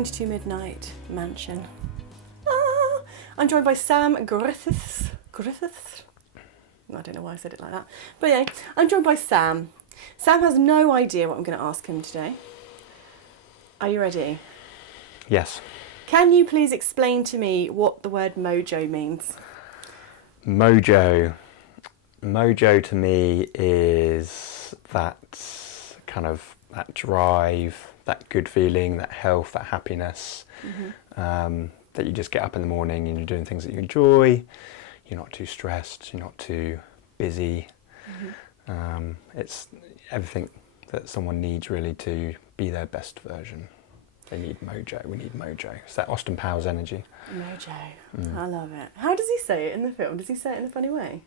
22 Midnight Mansion. I'm joined by Sam Griffiths. Griffiths? I don't know why I said it like that. But yeah, I'm joined by Sam. Sam has no idea what I'm going to ask him today. Are you ready? Yes. Can you please explain to me what the word mojo means? Mojo. Mojo to me is that kind of that drive, that good feeling, that health, that happiness, that you just get up in the morning and you're doing things that you enjoy. You're not too stressed. You're not too busy. It's everything that someone needs really to be their best version. They need mojo. We need mojo. It's that Austin Powers energy. Mojo. I love it. How does he say it in the film? Does he say it in a funny way?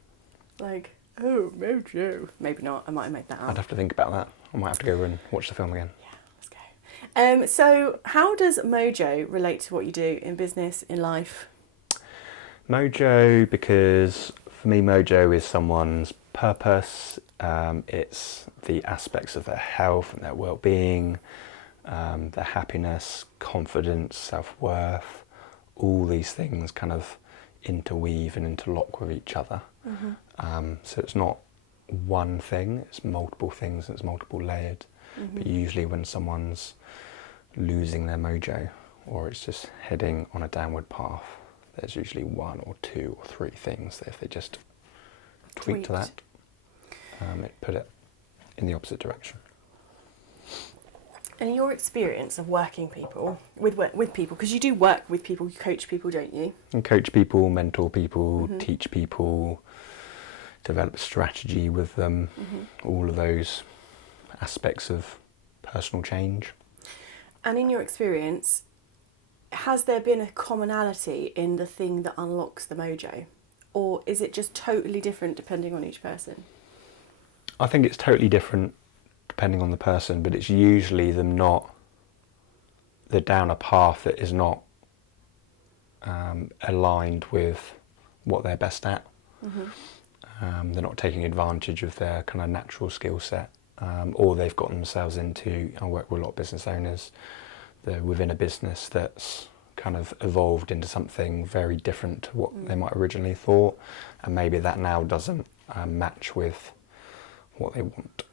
Like, oh, mojo. Maybe not. I might have made that up. I'd have to think about that. I might have to go and watch the film again. Yeah, let's go. So how does mojo relate to what you do in business, in life? Mojo, because for me, mojo is someone's purpose. It's the aspects of their health and their well-being, their happiness, confidence, self-worth. All these things kind of interweave and interlock with each other. So it's not one thing, it's multiple things, and it's multiple layered. But usually when someone's losing their mojo, or it's just heading on a downward path, there's usually one or two or three things that if they just tweak to that, it put it in the opposite direction. And in your experience of working with people, because you do work with people, you coach people, don't you? And coach people, mentor people, teach people, develop strategy with them, all of those aspects of personal change. And in your experience, has there been a commonality in the thing that unlocks the mojo? Or is it just totally different depending on each person? I think it's totally different depending on the person, but it's usually them they're down a path that is not aligned with what they're best at. They're not taking advantage of their kind of natural skill set, or they've gotten themselves into, I work with a lot of business owners, they're within a business that's kind of evolved into something very different to what they might originally thought, and maybe that now doesn't match with what they want.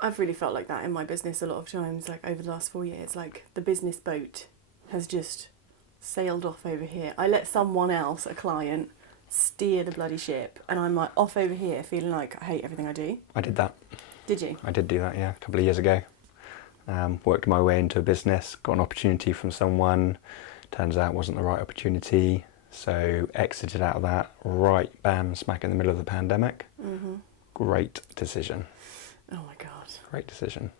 I've really felt like that in my business a lot of times, like over the last 4 years, like the business boat has just sailed off over here. I let someone else, a client, steer the bloody ship, and I'm like off over here feeling like I hate everything I do. I did that. Did you? I did do that, yeah, a couple of years ago. Worked my way into a business, got an opportunity from someone, turns out it wasn't the right opportunity, so exited out of that right bam smack in the middle of the pandemic. Great decision. Oh my God. Great decision.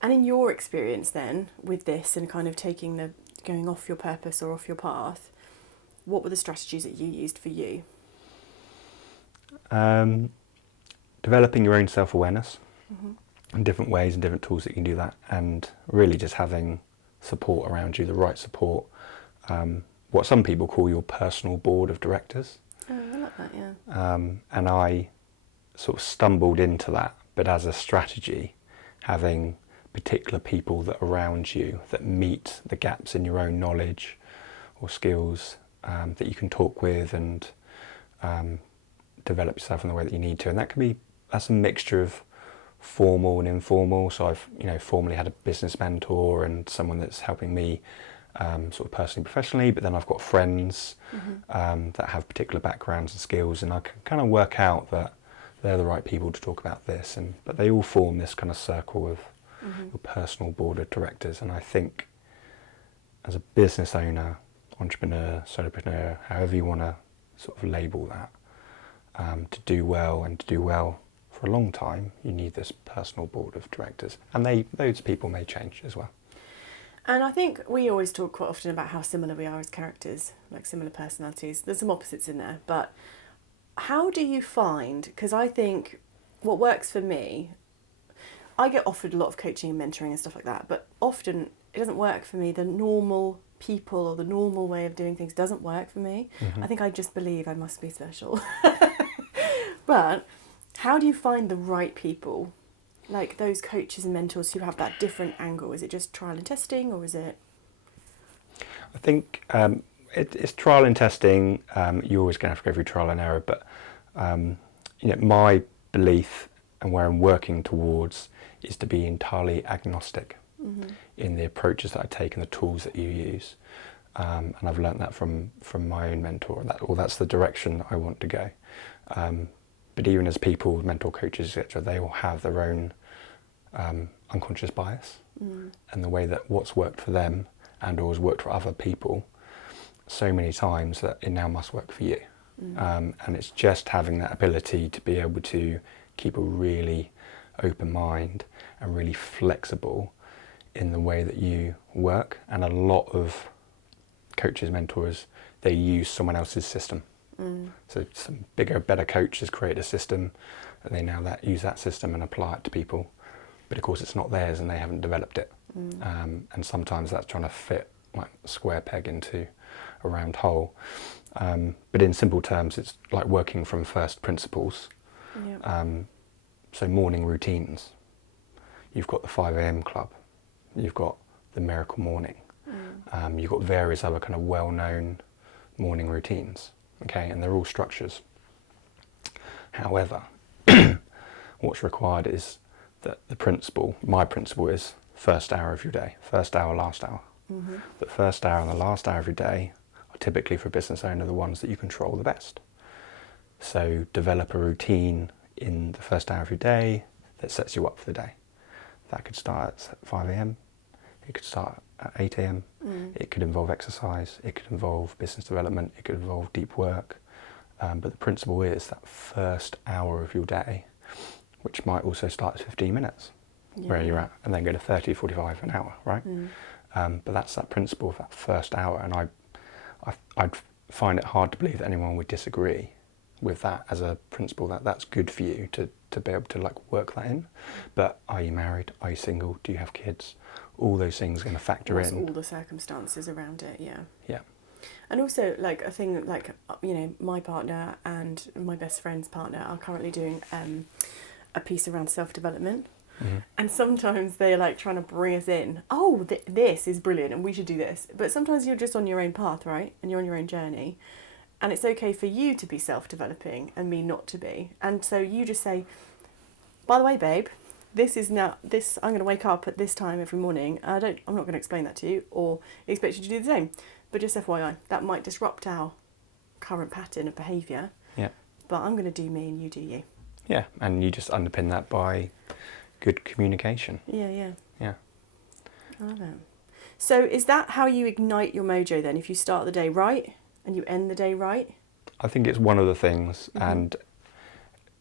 And in your experience then with this and kind of going off your purpose or off your path, what were the strategies that you used for you? Developing your own self-awareness and different ways and different tools that you can do that, and really just having support around you, the right support, what some people call your personal board of directors. Oh, I like that, yeah. And I sort of stumbled into that, but as a strategy, having particular people that are around you that meet the gaps in your own knowledge or skills, that you can talk with and develop yourself in the way that you need to. And that's a mixture of formal and informal. So I've formally had a business mentor and someone that's helping me sort of personally, professionally, but then I've got friends that have particular backgrounds and skills, and I can kind of work out that they're the right people to talk about this, but they all form this kind of circle of your personal board of directors. And I think as a business owner, entrepreneur, solopreneur, however you want to sort of label that, to do well and to do well for a long time, you need this personal board of directors, and those people may change as well. And I think we always talk quite often about how similar we are as characters, like similar personalities. There's some opposites in there, but how do you find, because I think what works for me, I get offered a lot of coaching and mentoring and stuff like that, but often it doesn't work for me. The normal people or the normal way of doing things doesn't work for me. I think I just believe I must be special. But how do you find the right people, like those coaches and mentors who have that different angle? Is it just trial and testing, or is it? I think it's trial and testing. You're always going to have to go through trial and error, but my belief and where I'm working towards is to be entirely agnostic in the approaches that I take and the tools that you use. And I've learnt that from my own mentor, that's the direction I want to go. But even as people, mentor coaches, etc., they all have their own unconscious bias and the way that what's worked for them and or has worked for other people so many times that it now must work for you. And it's just having that ability to be able to keep a really open mind and really flexible in the way that you work. And a lot of coaches, mentors, they use someone else's system. So some bigger, better coaches create a system and they now use that system and apply it to people. But of course it's not theirs and they haven't developed it. And sometimes that's trying to fit like a square peg into a round hole. But in simple terms, it's like working from first principles. So morning routines. You've got the 5 a.m. club. You've got the miracle morning. You've got various other kind of well-known morning routines. Okay, and they're all structures. However, what's required is that my principle is first hour of your day, first hour, last hour. The first hour and the last hour of your day are typically for a business owner the ones that you control the best. So develop a routine in the first hour of your day that sets you up for the day. That could start at 5 a.m, it could start at 8 a.m, it could involve exercise, it could involve business development, it could involve deep work. But the principle is that first hour of your day, which might also start at 15 minutes, where you're at, and then go to 30, 45, an hour, right? But that's that principle of that first hour, and I'd find it hard to believe that anyone would disagree with that as a principle, that's good for you to be able to like work that in. But are you married? Are you single? Do you have kids? All those things are going to factor in. All the circumstances around it, yeah. Yeah. And also, like, a thing like, my partner and my best friend's partner are currently doing a piece around self-development. And sometimes they're like trying to bring us in. Oh, this is brilliant and we should do this. But sometimes you're just on your own path, right? And you're on your own journey. And it's okay for you to be self-developing and me not to be. And so you just say, by the way, babe, I'm going to wake up at this time every morning. I'm not going to explain that to you or expect you to do the same. But just FYI, that might disrupt our current pattern of behaviour. Yeah. But I'm going to do me and you do you. Yeah, and you just underpin that by good communication. Yeah. Yeah. I love it. So is that how you ignite your mojo then? If you start the day right and you end the day right? I think it's one of the things, and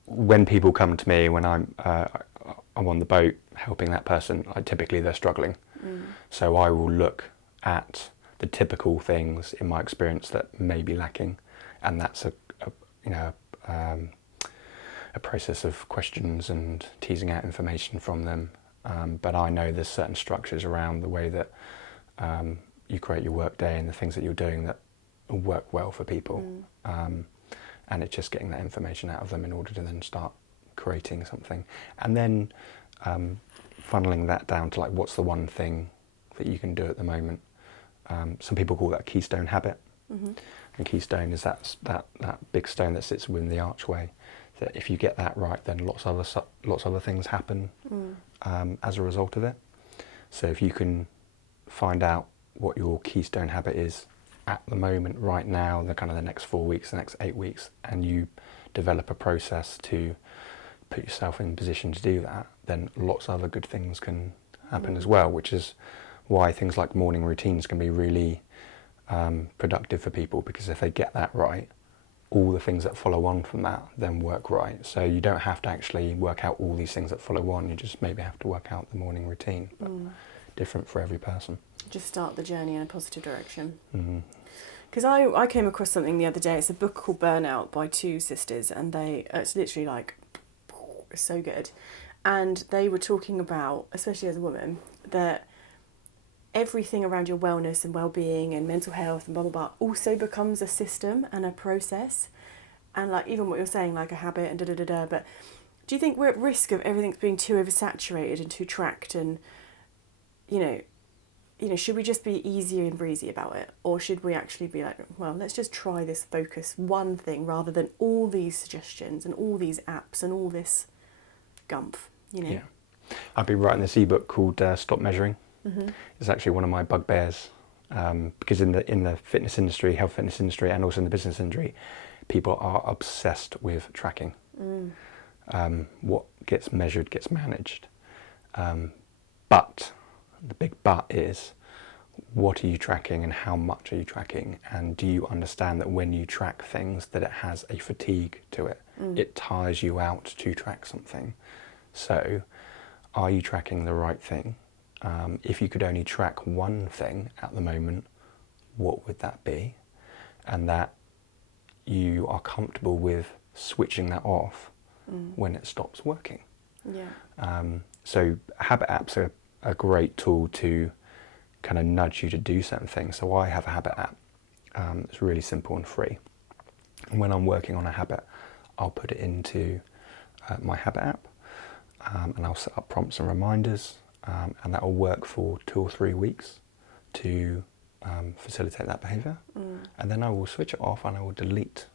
when people come to me when I'm on the boat helping that person, typically they're struggling. So I will look at the typical things in my experience that may be lacking, and that's a process of questions and teasing out information from them. But I know there's certain structures around the way that you create your work day and the things that you're doing that work well for people. And it's just getting that information out of them in order to then start creating something. And then funneling that down to like, what's the one thing that you can do at the moment? Some people call that a keystone habit. And keystone is that big stone that sits within the archway. That if you get that right, then lots of other things happen as a result of it. So if you can find out what your keystone habit is at the moment, right now, the next 4 weeks, the next 8 weeks, and you develop a process to put yourself in position to do that, then lots of other good things can happen as well, which is why things like morning routines can be really productive for people, because if they get that right, all the things that follow on from that then work right. So you don't have to actually work out all these things that follow on, you just maybe have to work out the morning routine, but different for every person. Just start the journey in a positive direction. Because I came across something the other day. It's a book called Burnout by two sisters, and it's literally like, it's so good. And they were talking about, especially as a woman, that everything around your wellness and well-being and mental health and blah, blah, blah also becomes a system and a process. And like even what you're saying, like a habit and da-da-da-da. But do you think we're at risk of everything being too oversaturated and too tracked and, you know, should we just be easier and breezy about it? Or should we actually be like, well, let's just try this focus one thing rather than all these suggestions and all these apps and all this gumph, you know? Yeah. I've been writing this ebook called Stop Measuring. Mm-hmm. It's actually one of my bugbears, because in the fitness industry, health fitness industry, and also in the business industry, people are obsessed with tracking. What gets measured gets managed. But the big but is, what are you tracking and how much are you tracking? And do you understand that when you track things, that it has a fatigue to it? It tires you out to track something. So are you tracking the right thing? If you could only track one thing at the moment, what would that be? And that you are comfortable with switching that off when it stops working. Yeah. So habit apps are a great tool to kind of nudge you to do certain things. So I have a habit app. It's really simple and free. And when I'm working on a habit, I'll put it into my habit app, and I'll set up prompts and reminders, and that will work for 2 or 3 weeks to facilitate that behaviour. And then I will switch it off and I will delete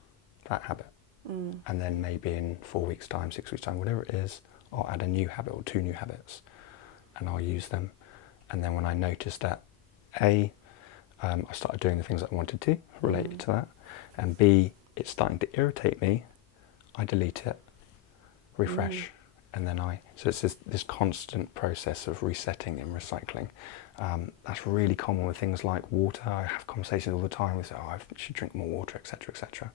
that habit. And then maybe in 4 weeks' time, 6 weeks' time, whatever it is, I'll add a new habit or 2 new habits, and I'll use them. And then when I notice that I started doing the things that I wanted to related to that, and B, it's starting to irritate me, I delete it, refresh, and then so it's this constant process of resetting and recycling. That's really common with things like water. I have conversations all the time with, I should drink more water, etc., etc.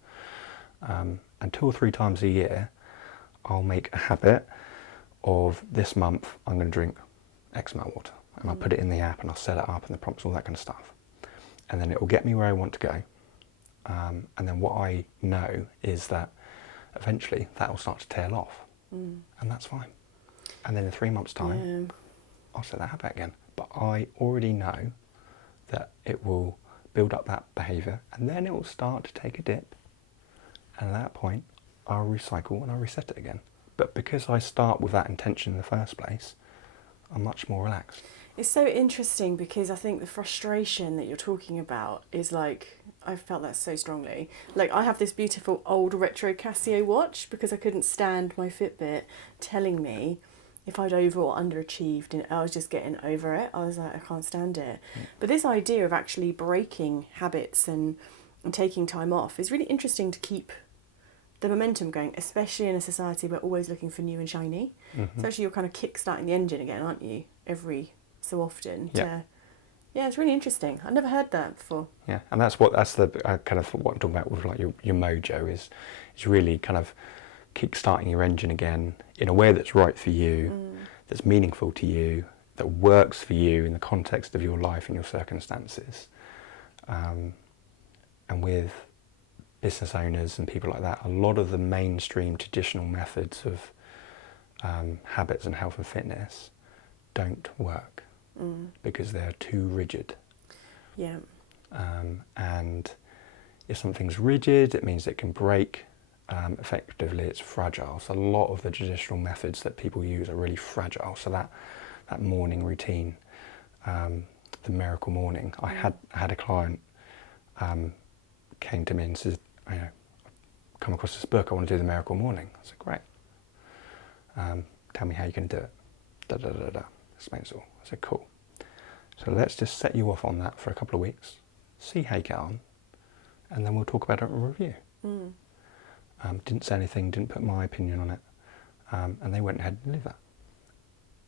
And 2 or 3 times a year, I'll make a habit of, this month I'm going to drink X amount of water, and I'll put it in the app and I'll set it up and the prompts, all that kind of stuff, and then it will get me where I want to go. And then what I know is that eventually that will start to tail off, and that's fine. And then in 3 months' time, I'll set that habit again. But I already know that it will build up that behaviour, and then it will start to take a dip. And at that point, I'll recycle and I'll reset it again. But because I start with that intention in the first place, I'm much more relaxed. It's so interesting because I think the frustration that you're talking about is like, I felt that so strongly. Like, I have this beautiful old retro Casio watch because I couldn't stand my Fitbit telling me if I'd over or underachieved, and I was just getting over it. I was like, I can't stand it. But this idea of actually breaking habits and taking time off is really interesting to keep the momentum going, especially in a society we're always looking for new and shiny. So actually you're kind of kickstarting the engine again, aren't you, every so often. Yeah, it's really interesting. I never heard that before. Yeah, and that's the kind of what I'm talking about with like your MOJO is really kind of kickstarting your engine again in a way that's right for you, that's meaningful to you, that works for you in the context of your life and your circumstances. And with business owners and people like that, a lot of the mainstream traditional methods of habits and health and fitness don't work because they're too rigid. Yeah. And if something's rigid, it means it can break. Effectively, it's fragile. So a lot of the traditional methods that people use are really fragile. So that morning routine, the miracle morning. I had a client came to me and says, I've come across this book, I want to do the miracle morning. I said, great. Tell me how you can do it. Da da da da. Explains it all. I said, cool. So let's just set you off on that for a couple of weeks, see how you get on, and then we'll talk about it in review. Didn't say anything, didn't put my opinion on it, and they went ahead and did that.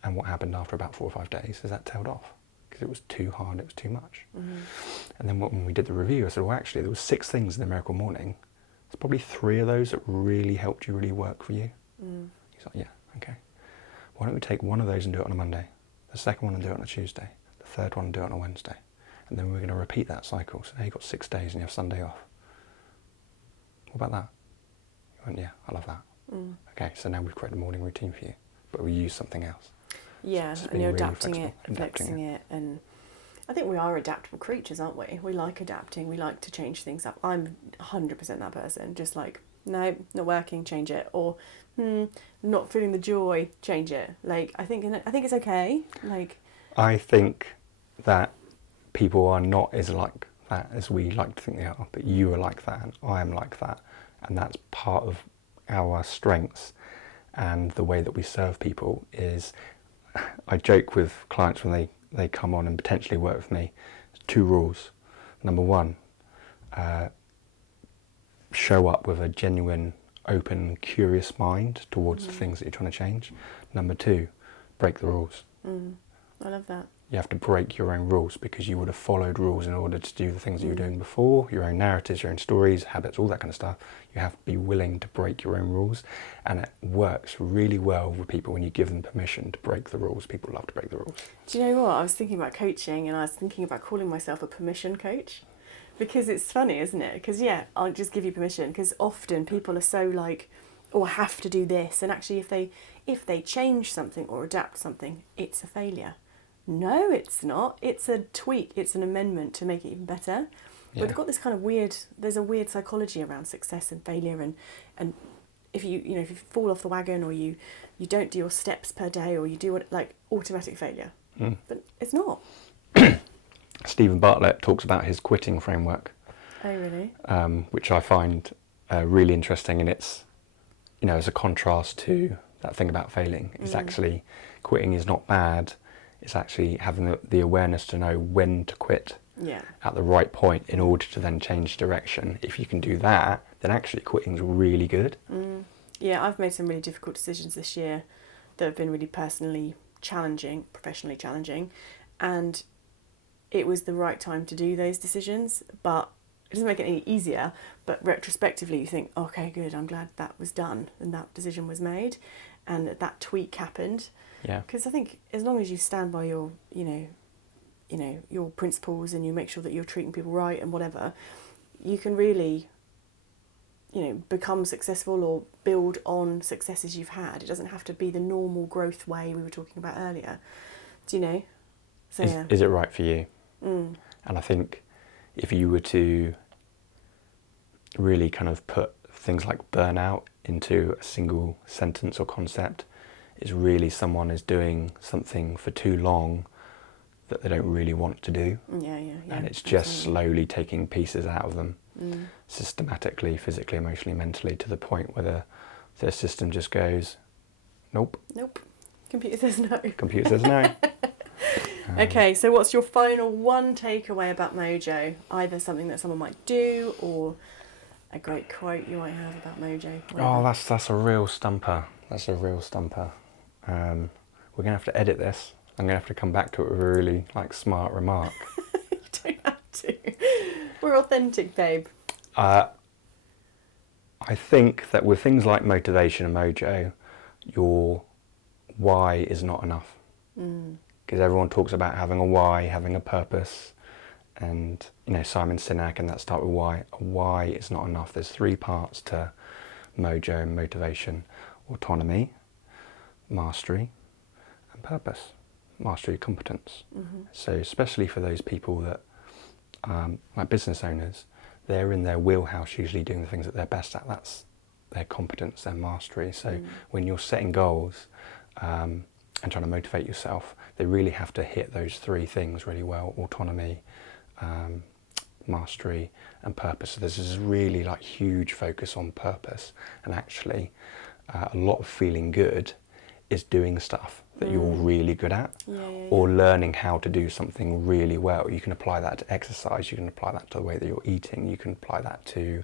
And what happened after about 4 or 5 days is that tailed off because it was too hard, it was too much. And then when we did the review, I said, well, actually, there was 6 things in the miracle morning. There's probably 3 of those that really helped you, really work for you. He's like, yeah, okay. Why don't we take one of those and do it on a Monday, the second one and do it on a Tuesday, the third one and do it on a Wednesday, and then we're going to repeat that cycle. So now you've got 6 days and you have Sunday off. What about that? He went, yeah, I love that. Okay, so now we've created a morning routine for you, but we use something else. Yeah, So and you're really adapting it, flexing it, and I think we are adaptable creatures, aren't we? We like adapting, we like to change things up. I'm 100% that person, just like, no, not working, change it, or not feeling the joy, change it. Like, I think it's okay. Like, I think that people are not as like that as we like to think they are, but you are like that and I am like that, and that's part of our strengths. And the way that we serve people is, I joke with clients when they come on and potentially work with me, 2 rules. Number 1, show up with a genuine, open, curious mind towards the things that you're trying to change. Number 2, break the rules. I love that. You have to break your own rules, because you would have followed rules in order to do the things that you were doing before, your own narratives, your own stories, habits, all that kind of stuff. You have to be willing to break your own rules, and it works really well with people when you give them permission to break the rules. People love to break the rules. Do you know what? I was thinking about coaching, and I was thinking about calling myself a permission coach, because it's funny, isn't it? Because I'll just give you permission, because often people are so like, oh, I have to do this, and actually if they change something or adapt something, it's a failure. No, it's not. It's a tweak. It's an amendment to make it even better. Yeah. But we've got this kind of there's a weird psychology around success and failure, and if you fall off the wagon, or you don't do your steps per day, or you do automatic failure. But it's not. Stephen Bartlett talks about his quitting framework. Oh, really? Which I find really interesting, and it's, as a contrast to that thing about failing. It's actually, quitting is not bad. It's actually having the awareness to know when to quit at the right point in order to then change direction. If you can do that, then actually quitting's really good. Yeah, I've made some really difficult decisions this year that have been really personally challenging, professionally challenging, and it was the right time to do those decisions, but it doesn't make it any easier. But retrospectively you think, okay, good, I'm glad that was done and that decision was made and that tweak happened. Yeah. Because I think as long as you stand by your, your principles, and you make sure that you're treating people right and whatever, you can really, become successful or build on successes you've had. It doesn't have to be the normal growth way we were talking about earlier. Do you know? So Is it right for you? And I think if you were to really kind of put things like burnout into a single sentence or concept, is really someone is doing something for too long that they don't really want to do. Yeah. And it's just slowly taking pieces out of them, systematically, physically, emotionally, mentally, to the point where their system just goes, nope. Computer says no. Computer says no. Okay, so what's your final one takeaway about MOJO? Either something that someone might do, or a great quote you might have about MOJO. Whatever. Oh, that's a real stumper. We're going to have to edit this. I'm going to have to come back to it with a really smart remark. You don't have to. We're authentic, babe. I think that with things like motivation and MOJO, your why is not enough. Because everyone talks about having a why, having a purpose, and Simon Sinek and that start with why. A why is not enough. There's 3 parts to MOJO and motivation: autonomy, mastery, and purpose. Mastery, competence. So especially for those people that, like business owners, they're in their wheelhouse usually doing the things that they're best at. That's their competence, their mastery. So when you're setting goals and trying to motivate yourself, they really have to hit those 3 things really well: autonomy, mastery, and purpose. So there's this really huge focus on purpose, and actually a lot of feeling good is doing stuff that you're really good at, or learning how to do something really well. You can apply that to exercise, you can apply that to the way that you're eating, you can apply that to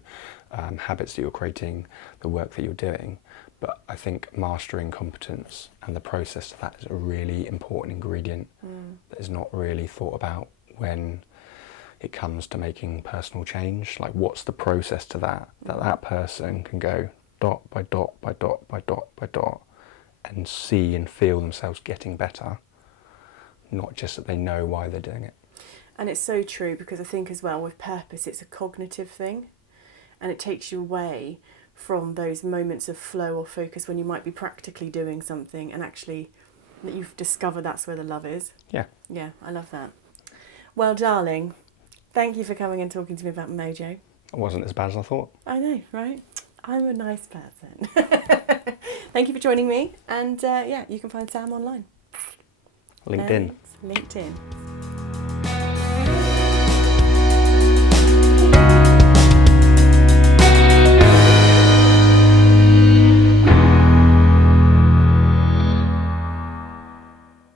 habits that you're creating, the work that you're doing. But I think mastering competence and the process of that is a really important ingredient that is not really thought about when it comes to making personal change. What's the process to that person can go dot by dot by dot by dot by dot and see and feel themselves getting better, not just that they know why they're doing it. And it's so true, because I think as well with purpose, it's a cognitive thing, and it takes you away from those moments of flow or focus when you might be practically doing something and actually that you've discovered that's where the love is. Yeah, I love that. Well, darling, thank you for coming and talking to me about MOJO. It wasn't as bad as I thought. I know, right? I'm a nice person. Thank you for joining me, and you can find Sam online. LinkedIn. LinkedIn.